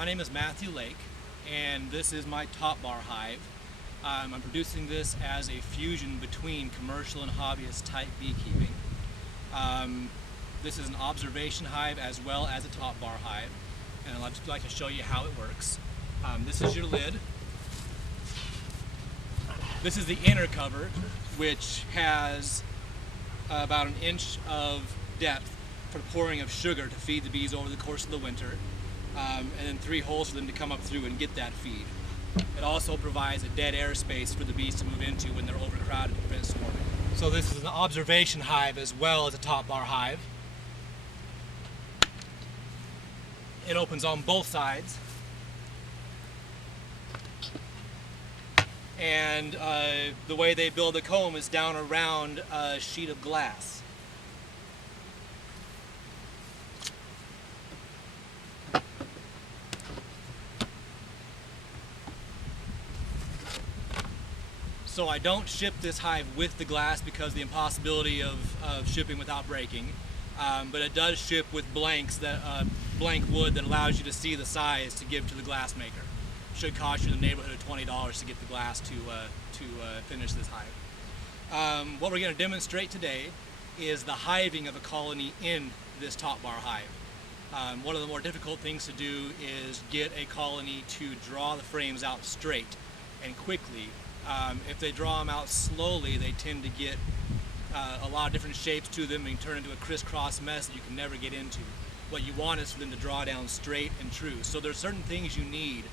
My name is Matthew Lake, and this is my top bar hive. I'm producing this as a fusion between commercial and hobbyist type beekeeping. This is an observation hive as well as a top bar hive, and I'd just like to show you how it works. This is your lid. This is the inner cover, which has about an inch of depth for pouring of sugar to feed the bees over the course of the winter, and then 3 holes for them to come up through and get that feed. It also provides a dead air space for the bees to move into when they're overcrowded to prevent swarming. So this is an observation hive as well as a top bar hive. It opens on both sides, and the way they build the comb is down around a sheet of glass. So I don't ship this hive with the glass because of the impossibility of shipping without breaking, but it does ship with blanks, blank wood that allows you to see the size to give to the glass maker. Should cost you in the neighborhood of $20 to get the glass to finish this hive. What we're going to demonstrate today is the hiving of a colony in this top bar hive. One of the more difficult things to do is get a colony to draw the frames out straight and quickly. If they draw them out slowly, they tend to get a lot of different shapes to them and turn into a crisscross mess that you can never get into. What you want is for them to draw down straight and true. So there's certain things you need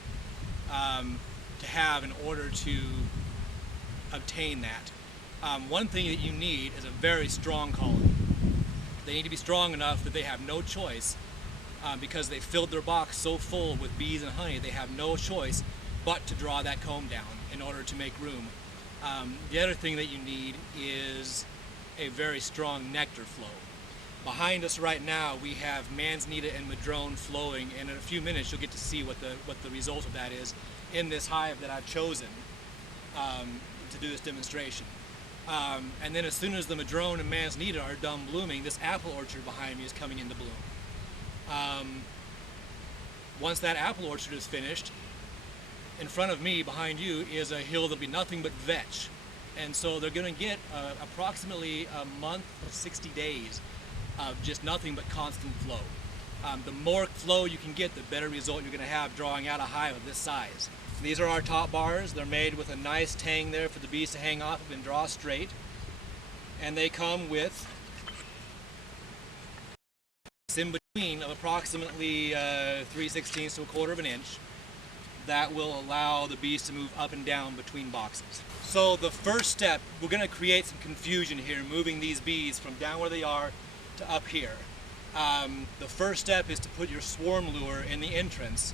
to have in order to obtain that. One thing that you need is a very strong colony. They need to be strong enough that they have no choice, because they filled their box so full with bees and honey, they have no choice but to draw that comb down in order to make room. The other thing that you need is a very strong nectar flow. Behind us right now we have manzanita and madrone flowing, and in a few minutes you'll get to see what the result of that is in this hive that I've chosen to do this demonstration. And then as soon as the madrone and manzanita are done blooming, this apple orchard behind me is coming into bloom. Once that apple orchard is finished, in front of me, behind you, is a hill that'll be nothing but vetch. And so they're going to get approximately a month or 60 days of just nothing but constant flow. The more flow you can get, the better result you're going to have drawing out a hive of this size. These are our top bars. They're made with a nice tang there for the bees to hang off of and draw straight. And they come with in between of approximately 3/16 to 1/4 of an inch. That will allow the bees to move up and down between boxes. So the first step, we're going to create some confusion here, moving these bees from down where they are to up here. The first step is to put your swarm lure in the entrance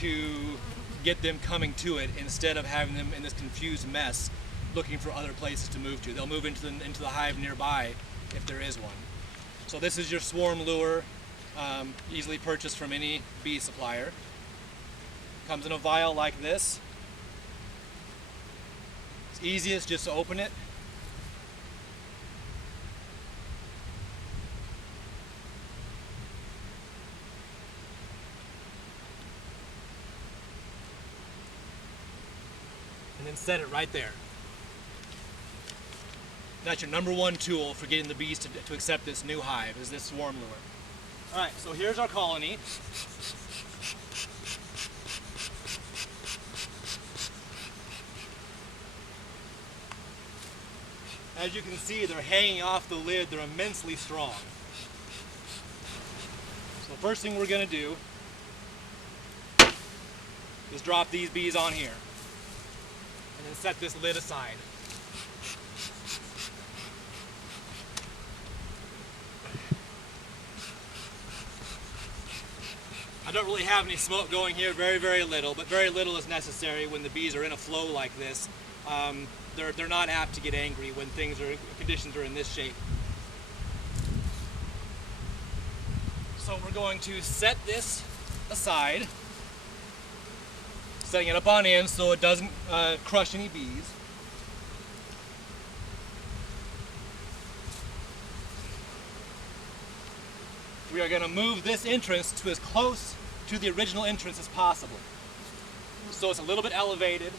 to get them coming to it instead of having them in this confused mess looking for other places to move to. They'll move into the hive nearby if there is one. So this is your swarm lure, easily purchased from any bee supplier. Comes in a vial like this. It's easiest just to open it. And then set it right there. That's your #1 tool for getting the bees to accept this new hive, is this swarm lure. Alright, so here's our colony. As you can see, they're hanging off the lid. They're immensely strong. So the first thing we're going to do is drop these bees on here and then set this lid aside. I don't really have any smoke going here, very little, but very little is necessary when the bees are in a flow like this. They're not apt to get angry when conditions are in this shape. So we're going to set this aside, setting it up on end so it doesn't crush any bees. We are going to move this entrance to as close to the original entrance as possible. So it's a little bit elevated.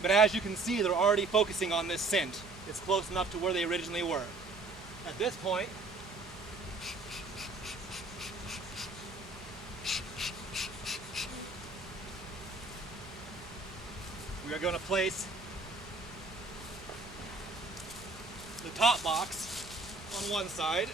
But as you can see, they're already focusing on this scent. It's close enough to where they originally were. At this point, we are going to place the top box on one side.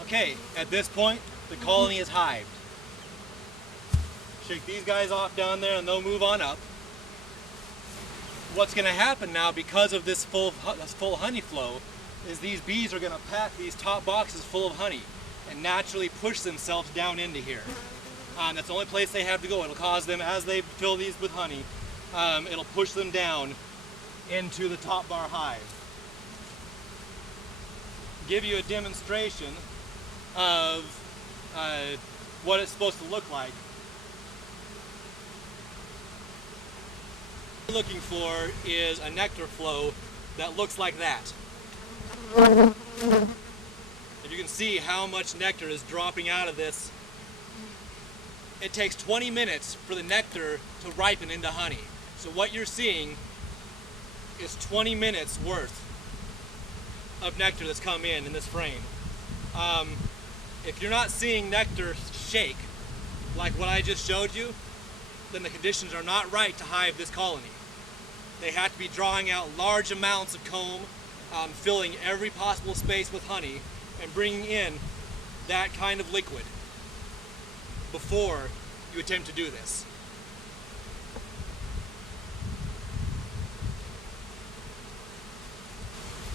Okay, at this point, the colony is hived. Shake these guys off down there and they'll move on up. What's going to happen now, because of this full honey flow, is these bees are going to pack these top boxes full of honey and naturally push themselves down into here. That's the only place they have to go. It'll cause them, as they fill these with honey, it'll push them down into the top bar hive. Give you a demonstration of what it's supposed to look like. What we're looking for is a nectar flow that looks like that. And you can see how much nectar is dropping out of this. It takes 20 minutes for the nectar to ripen into honey. So what you're seeing is 20 minutes worth of nectar that's come in this frame. If you're not seeing nectar shake like what I just showed you, then the conditions are not right to hive this colony. They have to be drawing out large amounts of comb, filling every possible space with honey, and bringing in that kind of liquid before you attempt to do this.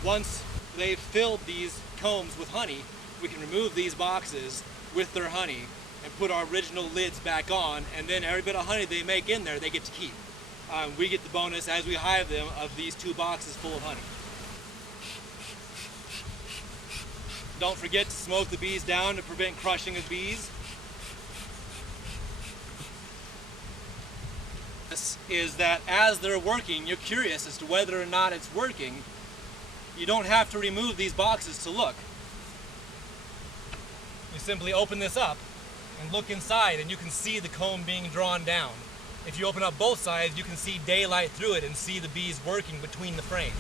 Once they've filled these combs with honey, we can remove these boxes with their honey and put our original lids back on, and then every bit of honey they make in there, they get to keep. We get the bonus as we hive them of these 2 boxes full of honey. Don't forget to smoke the bees down to prevent crushing of bees. This is that as they're working, you're curious as to whether or not it's working. You don't have to remove these boxes to look. You simply open this up and look inside, and you can see the comb being drawn down. If you open up both sides, you can see daylight through it and see the bees working between the frames.